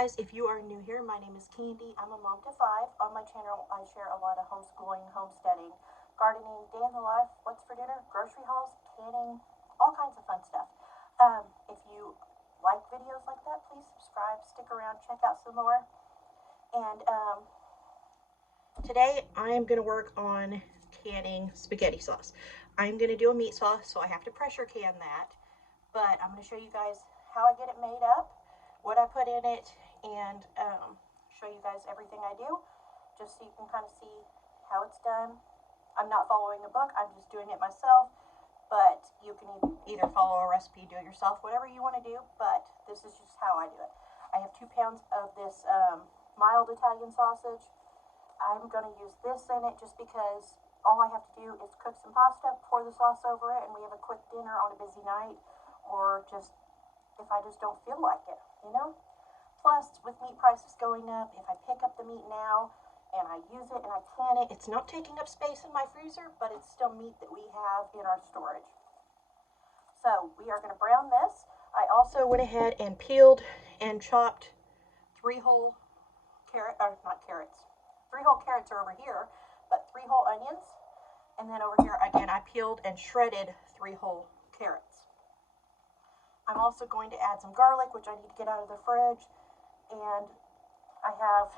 guys, if you are new here, my name is Candy. I'm a mom to 5. On my channel, I share a lot of homeschooling, homesteading, gardening, day in the life, what's for dinner, grocery hauls, canning, all kinds of fun stuff. If you like videos like that, please subscribe, stick around, check out some more. And today I am going to work on canning spaghetti sauce. I'm going to do a meat sauce, so I have to pressure can that. But I'm going to show you guys how I get it made up, what I put in it, and show you guys everything I do, just so you can kind of see how it's done. I'm not following a book, I'm just doing it myself, but you can either follow a recipe, do it yourself, whatever you want to do, but this is just how I do it. I have 2 pounds of this mild Italian sausage. I'm going to use this in it just because all I have to do is cook some pasta, pour the sauce over it, and we have a quick dinner on a busy night, or just if I just don't feel like it, you know? Plus, with meat prices going up, if I pick up the meat now and I use it and I can it, it's not taking up space in my freezer, but it's still meat that we have in our storage. So, we are going to brown this. I also went ahead and peeled and chopped 3 whole carrots, or not carrots, 3 whole carrots are over here, but 3 whole onions. And then over here, again, I peeled and shredded 3 whole carrots. I'm also going to add some garlic, which I need to get out of the fridge. And I have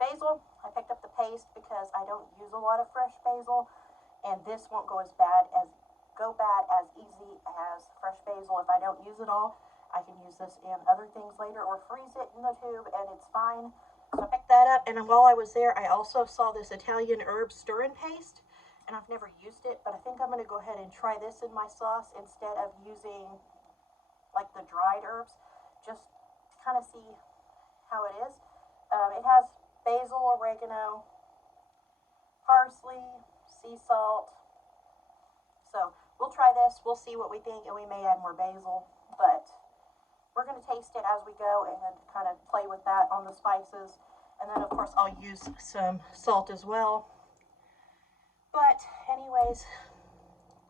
basil. I picked up the paste because I don't use a lot of fresh basil. And this won't go bad as easy as fresh basil. If I don't use it all, I can use this in other things later or freeze it in the tube and it's fine. So I picked that up, and while I was there, I also saw this Italian herb stir-in paste. And I've never used it, but I think I'm going to go ahead and try this in my sauce instead of using like the dried herbs, just to kind of see how it is. It has basil, oregano, parsley, sea salt. So we'll try this, we'll see what we think, and we may add more basil, but we're going to taste it as we go and kind of play with that on the spices. And then of course I'll use some salt as well. But anyways,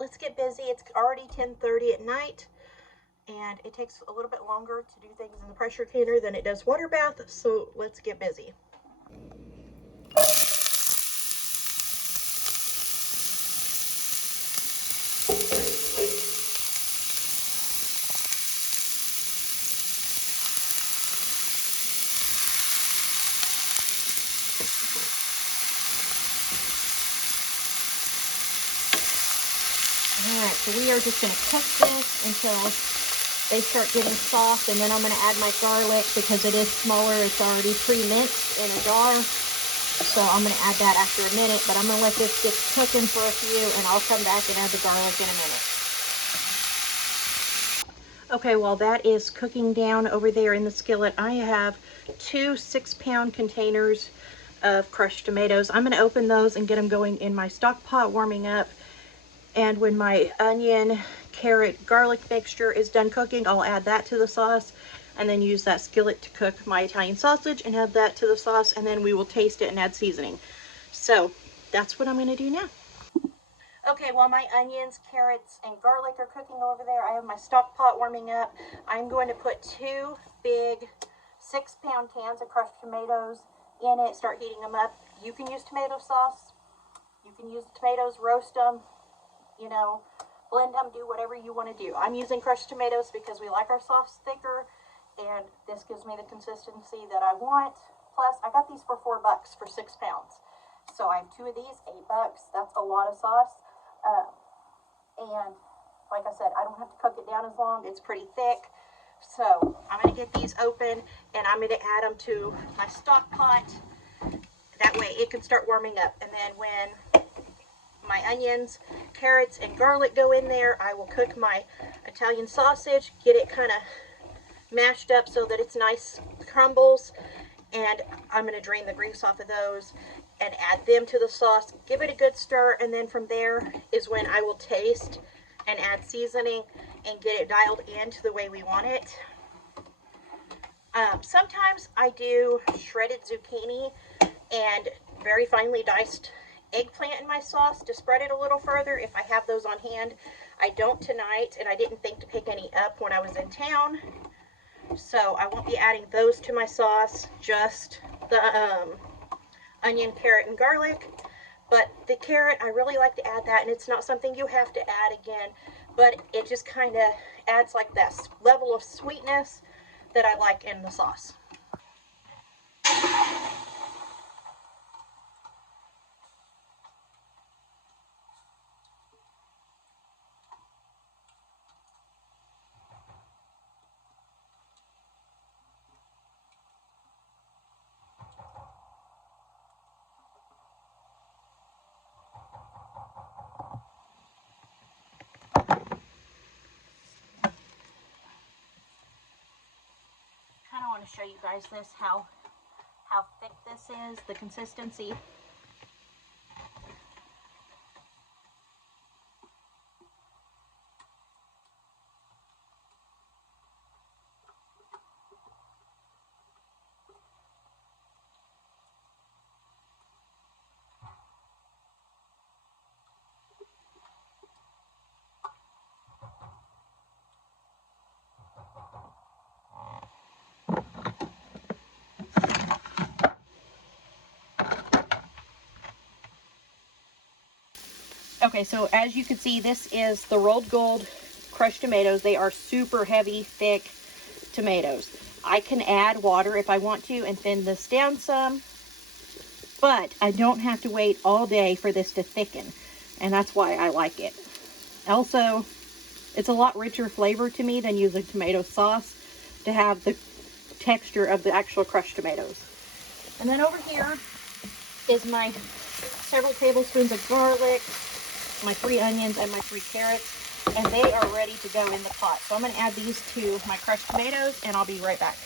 let's get busy. It's already 10:30 at night, and it takes a little bit longer to do things in the pressure canner than it does water bath, so let's get busy. Alright, so we are just going to cook this until they start getting soft, and then I'm going to add my garlic because it is smaller. It's already pre-minced in a jar, so I'm going to add that after a minute, but I'm going to let this get cooking for a few, and I'll come back and add the garlic in a minute. Okay, while that is cooking down over there in the skillet, I have 2 6-pound containers of crushed tomatoes. I'm going to open those and get them going in my stock pot warming up. And when my onion, carrot, garlic mixture is done cooking, I'll add that to the sauce and then use that skillet to cook my Italian sausage and add that to the sauce, and then we will taste it and add seasoning. So that's what I'm going to do now. Okay, while my onions, carrots, and garlic are cooking over there, I have my stock pot warming up. I'm going to put 2 big 6-pound cans of crushed tomatoes in it, start heating them up. You can use tomato sauce. You can use the tomatoes, roast them. You know, blend them, do whatever you want to do. I'm using crushed tomatoes because we like our sauce thicker, and this gives me the consistency that I want. Plus, I got these for $4 for 6 pounds. So I have 2 of these, $8. That's a lot of sauce. And like I said, I don't have to cook it down as long. It's pretty thick. So I'm going to get these open, and I'm going to add them to my stock pot. That way it can start warming up. And then when my onions, carrots, and garlic go in there, I will cook my Italian sausage, get it kind of mashed up so that it's nice crumbles, and I'm going to drain the grease off of those and add them to the sauce, give it a good stir, and then from there is when I will taste and add seasoning and get it dialed in to the way we want it. Sometimes I do shredded zucchini and very finely diced eggplant in my sauce to spread it a little further if I have those on hand. I don't tonight, and I didn't think to pick any up when I was in town. So I won't be adding those to my sauce, just the onion, carrot, and garlic. But the carrot, I really like to add that, and it's not something you have to add again, but it just kind of adds like that level of sweetness that I like in the sauce. Kind of want to show you guys this, how thick this is, the consistency. Okay, so as you can see, this is the rolled gold crushed tomatoes. They are super heavy, thick tomatoes. I can add water if I want to and thin this down some, but I don't have to wait all day for this to thicken, and that's why I like it. Also, it's a lot richer flavor to me than using tomato sauce to have the texture of the actual crushed tomatoes. And then over here is my several tablespoons of garlic, my 3 onions, and my 3 carrots, and they are ready to go in the pot. So I'm going to add these to my crushed tomatoes, and I'll be right back.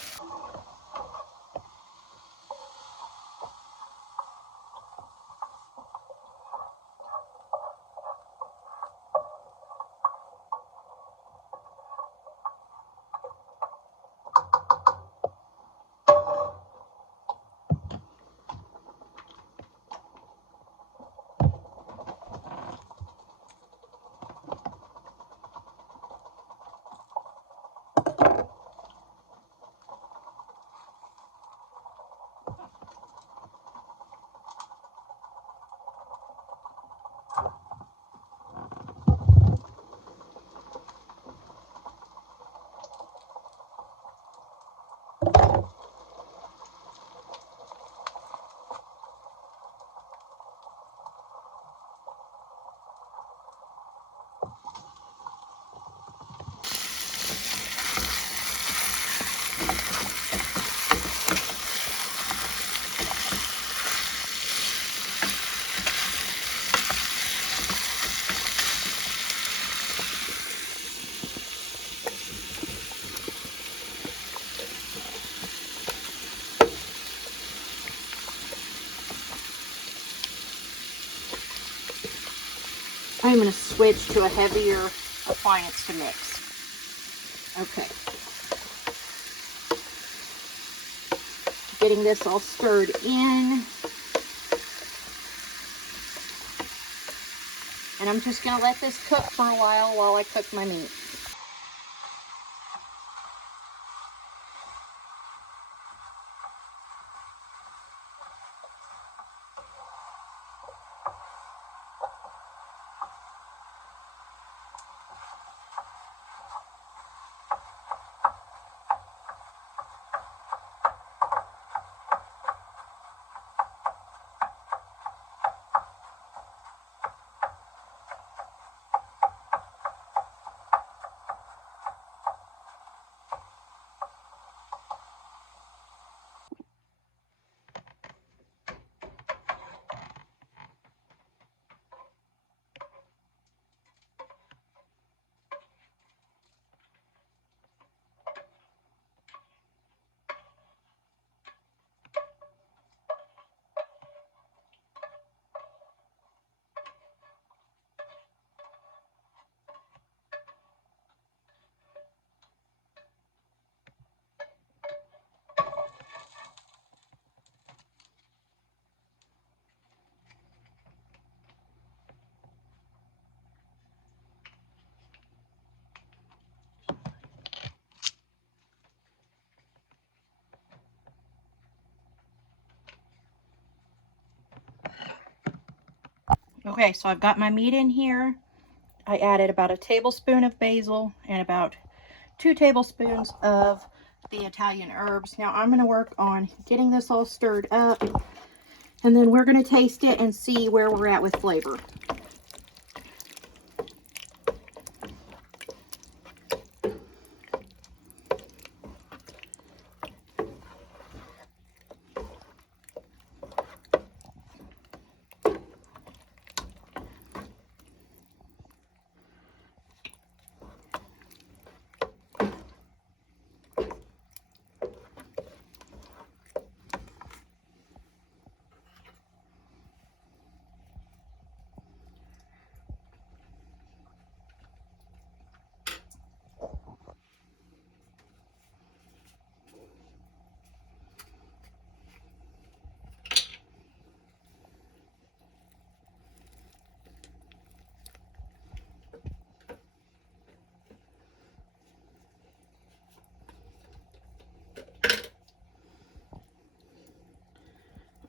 I'm going to switch to a heavier appliance to mix. Okay. Getting this all stirred in. And I'm just going to let this cook for a while I cook my meat. Okay, so I've got my meat in here. I added about a tablespoon of basil and about 2 tablespoons of the Italian herbs. Now I'm going to work on getting this all stirred up, and then we're going to taste it and see where we're at with flavor.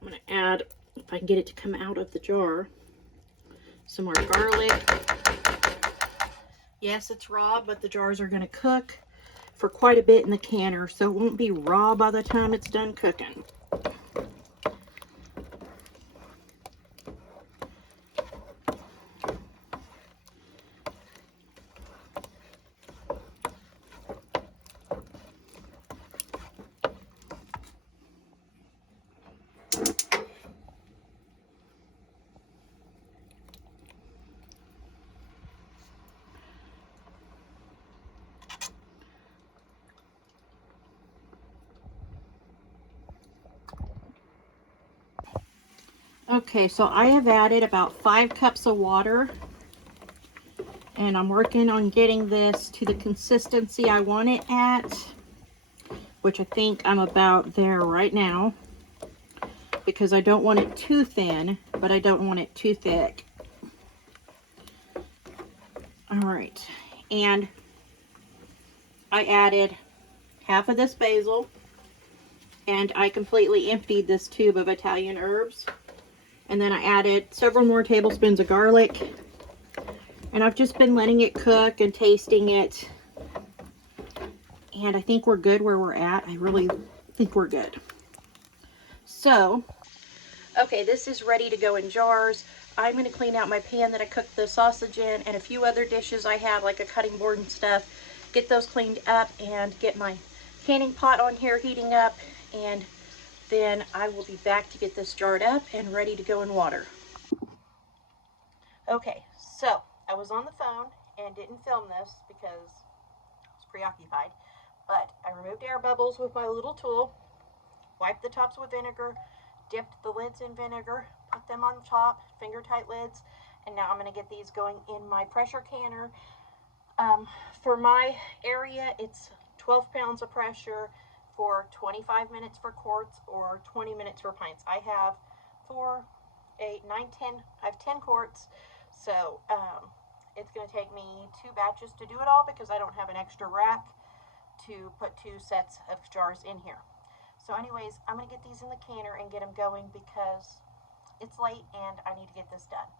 I'm going to add, if I can get it to come out of the jar, some more garlic. Yes, it's raw, but the jars are going to cook for quite a bit in the canner, so it won't be raw by the time it's done cooking. Okay, so I have added about 5 cups of water, and I'm working on getting this to the consistency I want it at, which I think I'm about there right now, because I don't want it too thin, but I don't want it too thick. All right, and I added half of this basil, and I completely emptied this tube of Italian herbs. And then I added several more tablespoons of garlic, and I've just been letting it cook and tasting it, and I think we're good where we're at. I really think we're good. So, okay, this is ready to go in jars. I'm going to clean out my pan that I cooked the sausage in, and a few other dishes I have, like a cutting board and stuff. Get those cleaned up and get my canning pot on here heating up, and then I will be back to get this jarred up and ready to go in water. Okay, so I was on the phone and didn't film this because I was preoccupied, but I removed air bubbles with my little tool, wiped the tops with vinegar, dipped the lids in vinegar, put them on top, finger tight lids, and now I'm going to get these going in my pressure canner. For my area, it's 12 pounds of pressure for 25 minutes for quarts or 20 minutes for pints. I have 4, 8, 9, 10, I have 10 quarts, so it's going to take me 2 batches to do it all because I don't have an extra rack to put 2 sets of jars in here. So anyways, I'm going to get these in the canner and get them going because it's late and I need to get this done.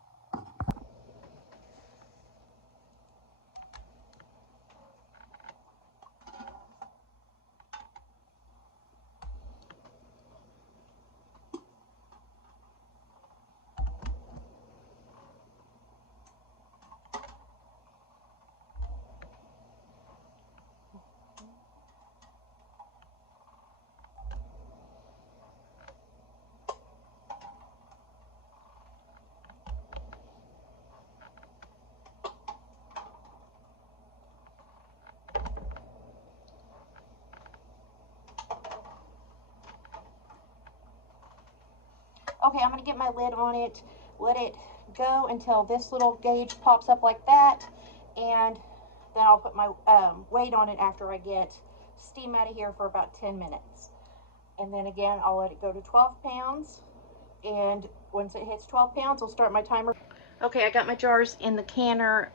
Okay, I'm going to get my lid on it, let it go until this little gauge pops up like that, and then I'll put my weight on it after I get steam out of here for about 10 minutes. And then again, I'll let it go to 12 pounds, and once it hits 12 pounds, I'll start my timer. Okay, I got my jars in the canner,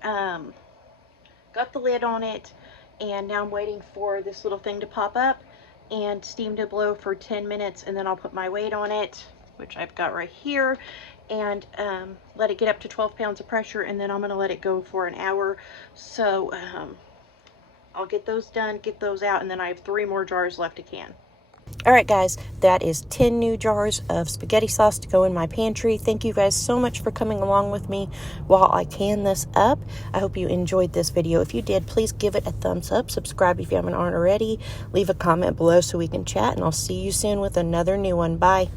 got the lid on it, and now I'm waiting for this little thing to pop up and steam to blow for 10 minutes, and then I'll put my weight on it. which I've got right here, and let it get up to 12 pounds of pressure, and then I'm going to let it go for an hour. So I'll get those done, get those out, and then I have 3 more jars left to can. All right, guys, that is 10 new jars of spaghetti sauce to go in my pantry. Thank you guys so much for coming along with me while I can this up. I hope you enjoyed this video. If you did, please give it a thumbs up. Subscribe if you haven't already. Leave a comment below so we can chat, and I'll see you soon with another new one. Bye.